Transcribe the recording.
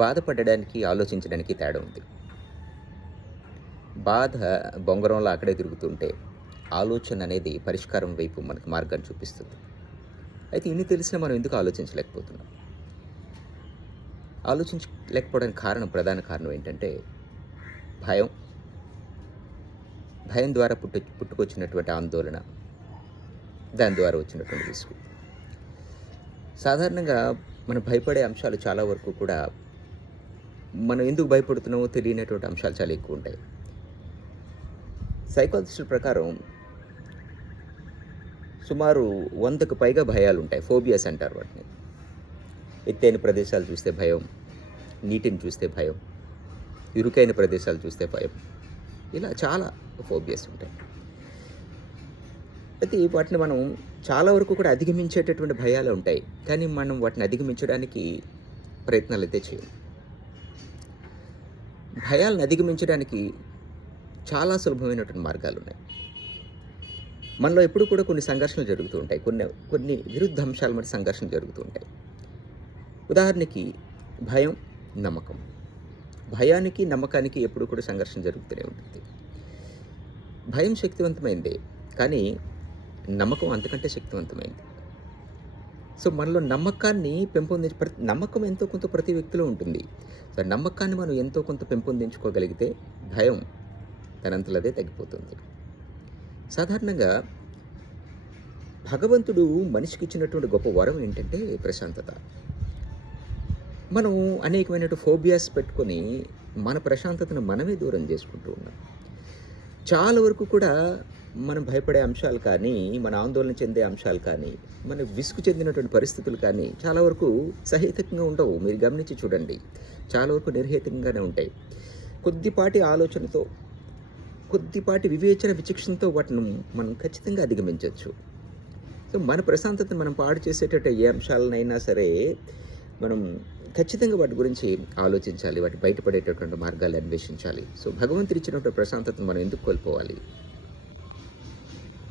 బాధపడడానికి, ఆలోచించడానికి తేడా ఉంది. బాధ బొంగరంలో అక్కడే తిరుగుతుంటే, ఆలోచన అనేది పరిష్కారం వైపు మనకు మార్గాన్ని చూపిస్తుంది. అయితే ఇన్ని తెలిసినా మనం ఎందుకు ఆలోచించలేకపోతున్నాం? ఆలోచించలేకపోవడానికి ప్రధాన కారణం ఏంటంటే భయం. భయం ద్వారా పుట్టుకొచ్చినటువంటి ఆందోళన, దాని ద్వారా వచ్చినటువంటి విసుగు. సాధారణంగా మనం భయపడే అంశాలు చాలా వరకు కూడా మనం ఎందుకు భయపడుతున్నామో తెలియనటువంటి అంశాలు చాలా ఎక్కువ ఉంటాయి. సైకాలజిస్టుల ప్రకారం సుమారు 100కు పైగా భయాలుంటాయి. ఫోబియాస్ అంటారు వాటిని. ఎత్తైన ప్రదేశాలు చూస్తే భయం, నీటిని చూస్తే భయం, ఇరుకైన ప్రదేశాలు చూస్తే భయం, ఇలా చాలా ఫోబియాస్ ఉంటాయి. అయితే వాటిని మనం చాలా వరకు కూడా అధిగమించేటటువంటి భయాలు ఉంటాయి. కానీ మనం వాటిని అధిగమించడానికి ప్రయత్నాలు అయితే చేయం. భయాలను అధిగమించడానికి చాలా సులభమైనటువంటి మార్గాలు ఉన్నాయి. మనలో ఎప్పుడు కూడా కొన్ని సంఘర్షణలు జరుగుతూ ఉంటాయి. కొన్ని విరుద్ధ అంశాల మధ్య సంఘర్షణలు జరుగుతూ ఉంటాయి. ఉదాహరణకి భయం, నమ్మకం. భయానికి, నమ్మకానికి ఎప్పుడు కూడా సంఘర్షణ జరుగుతూనే ఉంటుంది. భయం శక్తివంతమైందే, కానీ నమ్మకం అంతకంటే శక్తివంతమైంది. సో మనలో నమ్మకాన్ని నమ్మకం ఎంతో కొంత ప్రతి వ్యక్తిలో ఉంటుంది. సో నమ్మకాన్ని మనం ఎంతో కొంత పెంపొందించుకోగలిగితే భయం తనంతలదే తగ్గిపోతుంది. సాధారణంగా భగవంతుడు మనిషికి ఇచ్చినటువంటి గొప్ప వరం ఏంటంటే ప్రశాంతత. మనం అనేకమైనటువంటి ఫోబియాస్ పెట్టుకొని మన ప్రశాంతతను మనమే దూరం చేసుకుంటూ ఉన్నాం. చాలా వరకు కూడా మనం భయపడే అంశాలు కానీ, మన ఆందోళన చెందే అంశాలు కానీ, మన విసుగు చెందినటువంటి పరిస్థితులు కానీ చాలా వరకు సహేతుకంగా ఉండవు. మీరు గమనించి చూడండి, చాలా వరకు నిర్హేతుకంగానే ఉంటాయి. కొద్దిపాటి ఆలోచనతో, కొద్దిపాటి వివేచన విచక్షణతో వాటిని మనం ఖచ్చితంగా అధిగమించవచ్చు. సో మన ప్రశాంతతను మనం పాడు చేసేటట్టు ఏ అంశాలనైనా సరే మనం ఖచ్చితంగా వాటి గురించి ఆలోచించాలి. వాటి బయటపడేటటువంటి మార్గాలు అన్వేషించాలి. సో భగవంతుడు ఇచ్చినటువంటి ప్రశాంతతను మనం ఎందుకు కోల్పోవాలి?